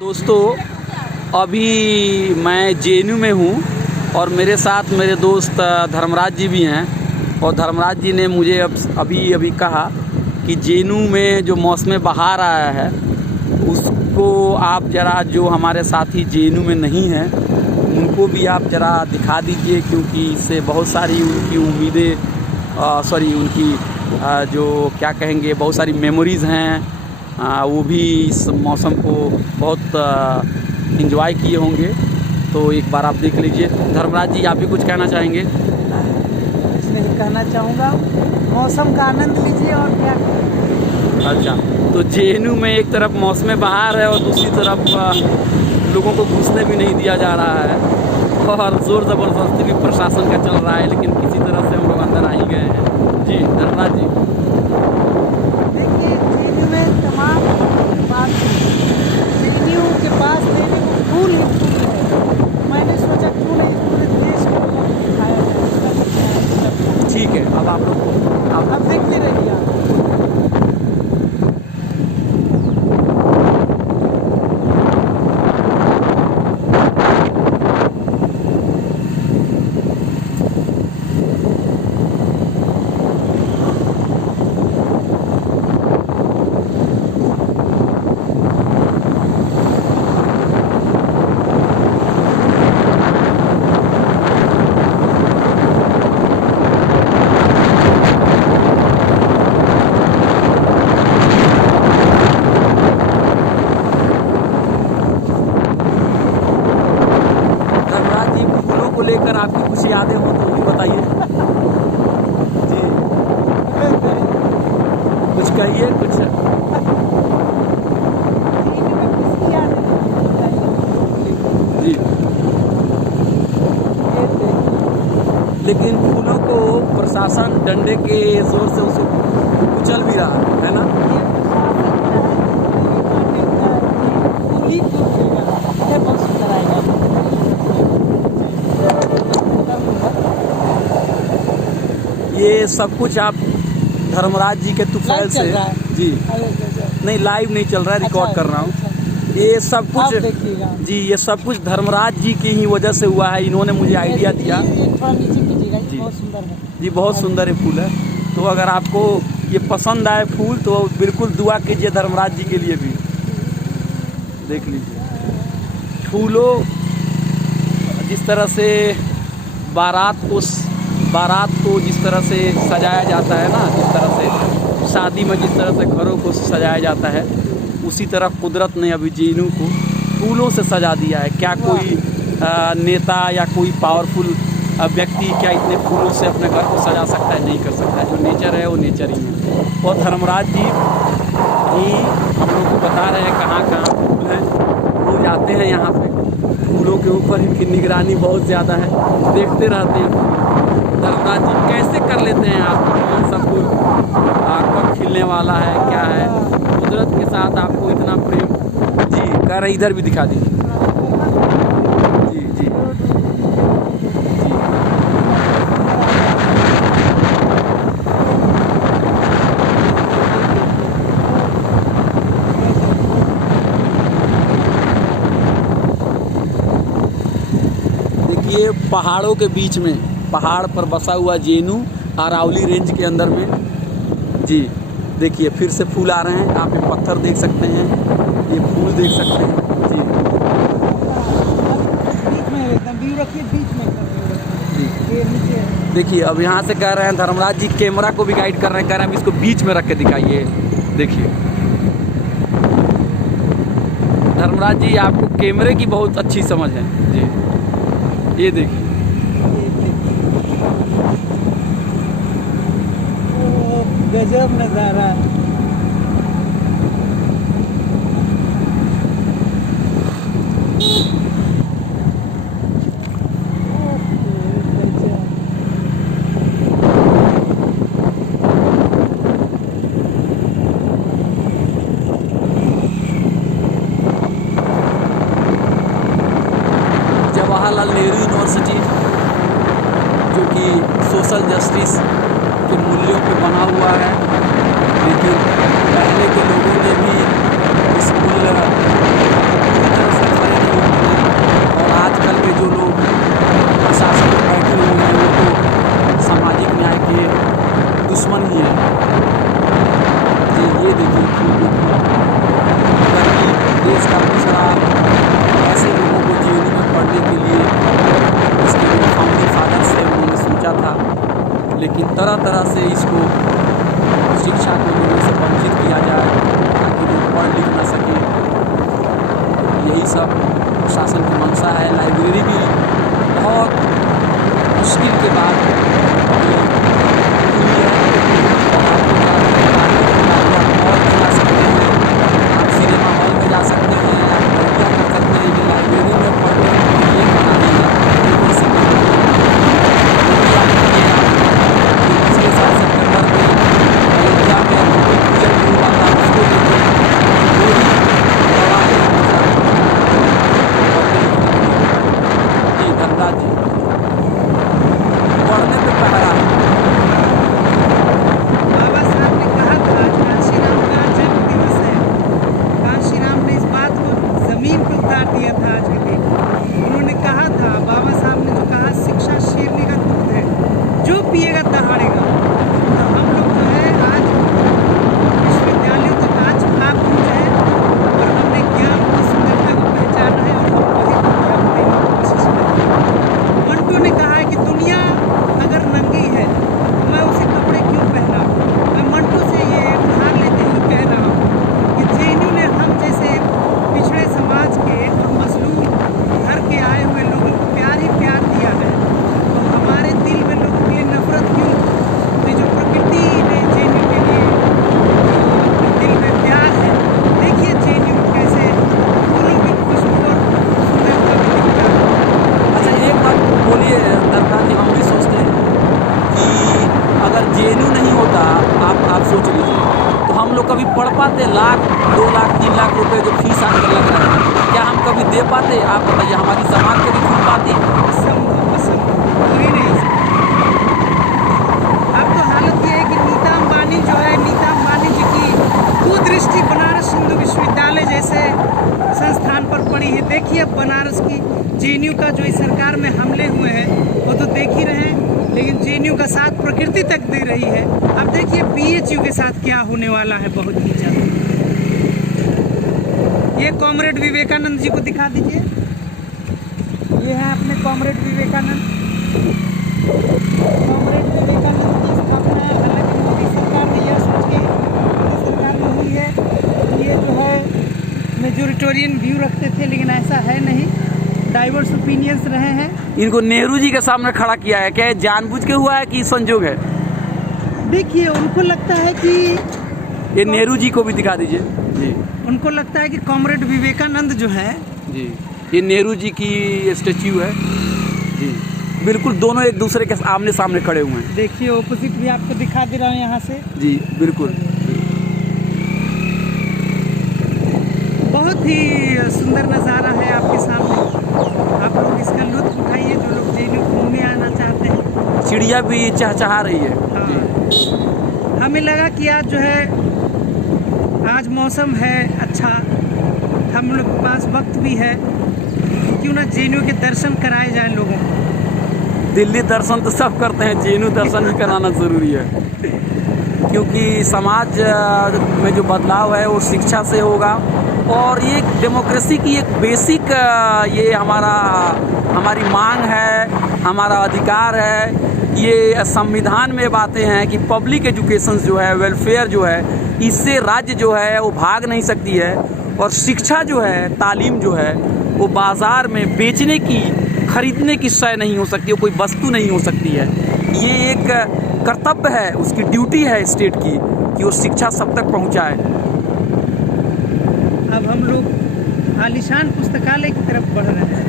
दोस्तों अभी मैं जेएनयू में हूँ और मेरे साथ मेरे दोस्त धर्मराज जी भी हैं। और धर्मराज जी ने मुझे अभी कहा कि जेएनयू में जो मौसम बहार आया है उसको आप ज़रा, जो हमारे साथी जेएनयू में नहीं हैं उनको भी आप ज़रा दिखा दीजिए, क्योंकि इससे बहुत सारी उनकी उम्मीदें उनकी जो क्या कहेंगे, बहुत सारी मेमोरीज़ हैं, वो भी इस मौसम को बहुत इंजॉय किए होंगे। तो एक बार आप देख लीजिए। धर्मराज जी, आप भी कुछ कहना चाहेंगे? इसमें कहना चाहूँगा, मौसम का आनंद लीजिए और क्या करें। अच्छा, तो जेएनयू में एक तरफ मौसम बहार है और दूसरी तरफ लोगों को घुसने भी नहीं दिया जा रहा है और ज़ोर ज़बरदस्ती भी प्रशासन का चल रहा है, लेकिन किसी तरह से हम लोग अंदर आ ही गए हैं। जी धर्मराज जी। देखिए, जेएनयू में तमाम बात, जेएनयू के पास लेने को फूल ही फूल है। मैंने सोचा क्यों नहीं पूरे देश को दिखाया जाए। ठीक है, अब आप लोग अब देखते रहिए आप। लेकर आपकी कुछ यादें हो तो भी बताइए। जी, कुछ कहिए कुछ। जी, लेकिन फूलों को प्रशासन डंडे के जोर से उसे कुचल भी रहा है ना। ये सब कुछ आप धर्मराज जी के तुफैल से, जी नहीं लाइव नहीं चल रहा है, रिकॉर्ड कर रहा हूँ। ये सब कुछ जी, ये सब कुछ धर्मराज जी की ही वजह से हुआ है। इन्होंने मुझे आइडिया दिया। जी जी, बहुत सुंदर है फूल है। तो अगर आपको ये पसंद आए फूल तो बिल्कुल दुआ कीजिए धर्मराज जी के लिए भी। देख लीजिए फूलों, जिस तरह से बारात को जिस तरह से सजाया जाता है ना, जिस तरह से शादी में जिस तरह से घरों को सजाया जाता है, उसी तरह कुदरत ने अभी जेएनयू को फूलों से सजा दिया है। क्या कोई नेता या कोई पावरफुल व्यक्ति क्या इतने फूलों से अपने घर को सजा सकता है? नहीं कर सकता है। जो नेचर है वो नेचर ही है। और धर्मराज जी ही हम लोग को बता रहे हैं कहाँ कहाँ फूल हैं। रोज आते हैं यहाँ पे, फूलों के ऊपर इनकी निगरानी बहुत ज़्यादा है, देखते रहते हैं। धर्मराज जी कैसे कर लेते हैं आप, कौन सा फूल कब खिलने वाला है, क्या है? कुदरत के साथ आपको इतना प्रेम। जी कह रहे, इधर भी दिखा दीजिए। जी जी जी, देखिए पहाड़ों के बीच में, पहाड़ पर बसा हुआ जेएनयू अरावली रेंज के अंदर में। जी देखिए फिर से फूल आ रहे हैं। आप ये पत्थर देख सकते हैं, ये फूल देख सकते हैं। जी देखिए, अब यहाँ से कह रहे हैं धर्मराज जी, कैमरा को भी गाइड कर रहे हैं, कह रहे हैं इसको बीच में रख के दिखाइए। देखिए धर्मराज जी, आपको कैमरे की बहुत अच्छी समझ है। जी ये देखिए, गजब नज़ारा। जवाहरलाल नेहरू यूनिवर्सिटी, जो कि सोशल जस्टिस के मूल्यों पे बना हुआ है, लेकिन पहले के लोगों ने भी इस मूल्य पूरी तरह से खड़े नहीं होते हैं। और आजकल के जो लोग प्रशासन में बैठे हुए हैं वो तो सामाजिक न्याय के दुश्मन ही हैं। ये देखिए अगर देश का पिछड़ा ऐसे लोगों को जेल में पढ़ने के लिए इसके जो फाउंडिंग फादर्स है उन्होंने सोचा था, लेकिन तरह तरह से इसको शिक्षा को लोगों से वंचित किया जाए ताकि लोग पढ़ लिख ना सकें। यही सब शासन की मंशा है। लाइब्रेरी भी बहुत मुश्किल के बाद हुई है। और जा सकते हैं, आप सिनेमा हॉल में जा सकते हैं, आप मीडिया कर सकते हैं, लेकिन लाइब्रेरी में पढ़ने के लिए बना दिया पिछले साल सितंबर में अयोध्या में पूजन हुआ था, उसको लेकर जी धनराज जी पढ़ने पे पहरा है। बाबा साहब ने कहा था कांशीराम का जन्म दिवस है। कांशीराम ने इस बात को जमीन पर उतार दिया था आज के दिन। उन्होंने कहा था, बाबा साहब ने जो कहा, शिक्षा शेरनी का दूध है, जो पिएगा दहाड़ेगा। तो हम लोग जो है आज विश्वविद्यालयों तक आज आप पहुँचे हैं और हमने ज्ञान की सुंदरता को पहचाना है और वही ज्ञान देने की कोशिश की। मंटू ने कहा है कि दुनिया अगर नंगी है तो मैं उसे कपड़े क्यों पहनाऊं। मैं मंटू से ये उधार लेते हुए कह रहा हूँ कि जेएनयू ने हम जैसे पिछड़े समाज के और मजलूम घर के आए हुए लोगों को प्यार ही प्यार दिया है, तो हमारे दिल में लोगों के लिए नफरत क्यों। तो जो प्रकृति ने जेएनयू के लिए जो दिल में प्यार है, देखिए जेएनयू कैसे फूलों की खुशबू और सुंदरता में दिखता है। अच्छा एक बात बोलिए दरगाह जी, हम भी सोचते हैं कि अगर जेएनयू नहीं होता, आप सोच लीजिए, तो हम लोग कभी पढ़ पाते? लाख 2 लाख 3 लाख रुपए जो फीस आजकल लग रहा है, क्या हम कभी दे पाते? आप बताइए, हमारी जमात कभी खुल पाती? असंभव हो ही नहीं सकता। अब तो हालत ये है कि नीता अंबानी जो है, नीता अंबानी जी की कुदृष्टि बनारस हिंदू विश्वविद्यालय जैसे संस्थान पर पड़ी है। देखिए अब बनारस की जेएनयू का जो इस सरकार में हमले हुए हैं वो तो देख ही रहे हैं, लेकिन जेएनयू का साथ प्रकृति तक दे रही है। अब देखिए बीएचयू के साथ क्या होने वाला है, बहुत ही जल्द। ये कॉमरेड विवेकानंद जी को दिखा दीजिए। ये है अपने कॉमरेड विवेकानंद। कॉमरेड विवेकानंद की स्थापना हालांकि मोदी सरकार ने यह सोच के मोदी सरकार में हुई है, ये जो है मेजोरिटेरियन व्यू रखते थे, लेकिन ऐसा है नहीं, डाइवर्स ओपिनियंस रहे हैं। इनको नेहरू जी के सामने खड़ा किया है, क्या ये जानबूझ के हुआ है कि संजोग है? देखिए उनको लगता है कि ये नेहरू जी को भी दिखा दीजिए जी। उनको लगता है कि कॉमरेड विवेकानंद जो है जी, ये नेहरू जी की स्टेच्यू है जी, बिल्कुल दोनों एक दूसरे के आमने सामने खड़े हुए हैं। देखिए ऑपोजिट भी आपको दिखा दे रहा हूँ यहाँ से। जी बिल्कुल। बहुत ही सुंदर नज़ारा है आपके सामने, आप लोग इसका लुत्फ उठाइए जो लोग जेएनयू घूमने आना चाहते हैं। चिड़िया भी चहचहा रही है। हाँ, हमें लगा कि आज जो है, आज मौसम है अच्छा, हम लोग के पास वक्त भी है, क्यों ना जेएनयू के दर्शन कराए जाए लोगों को। दिल्ली दर्शन तो सब करते हैं, जेएनयू दर्शन भी कराना ज़रूरी है, क्योंकि समाज में जो बदलाव है वो शिक्षा से होगा। और ये डेमोक्रेसी की एक बेसिक ये हमारी मांग है, हमारा अधिकार है। ये संविधान में बातें हैं कि पब्लिक एजुकेशन जो है, वेलफेयर जो है, इससे राज्य जो है वो भाग नहीं सकती है। और शिक्षा जो है, तालीम जो है, वो बाज़ार में बेचने की, खरीदने की शय नहीं हो सकती, वो कोई वस्तु नहीं हो सकती है। ये एक कर्तव्य है, उसकी ड्यूटी है स्टेट की कि वो शिक्षा सब तक पहुंचाए। अब हम लोग आलीशान पुस्तकालय की तरफ बढ़ रहे हैं।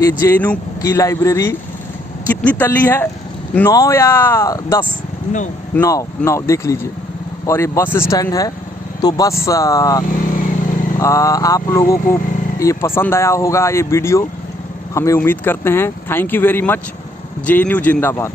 ये जेएनयू की लाइब्रेरी कितनी तल्ली है? 9 या 10? 9 देख लीजिए। और ये बस स्टैंड है, तो बस आप लोगों को ये पसंद आया होगा ये वीडियो, हमें उम्मीद करते हैं। Thank you very much. JNU जिंदाबाद।